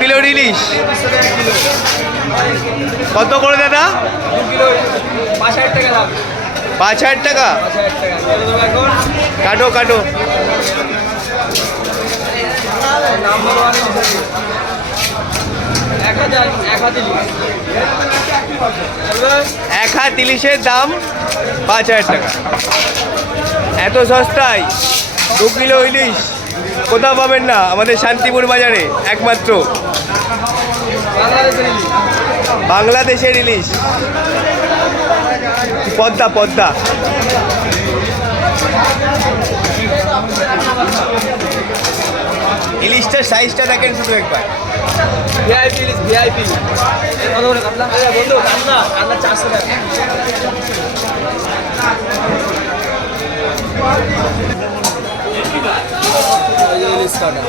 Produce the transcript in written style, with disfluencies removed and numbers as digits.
কিলোর ইলিশ কত করে দাদা? 5,000 টাকা। কাটো কাটো। এক হাত ইলিশের দাম 5,000 টাকা। এত সস্তায় 2 কিলো ইলিশ কোথাও পাবেন না, আমাদের শান্তিপুর বাজারে একমাত্র। বাংলাদেশের ইলিশ, পদ্মা পদ্মা। ইলিশটার সাইজটা দেখেন শুধু একবার। ভিআইপি ইলিশ, ভিআইপি। কত করে কাতলা? বন্ধু কাতলা 400 টাকা। ইলিশ কাটা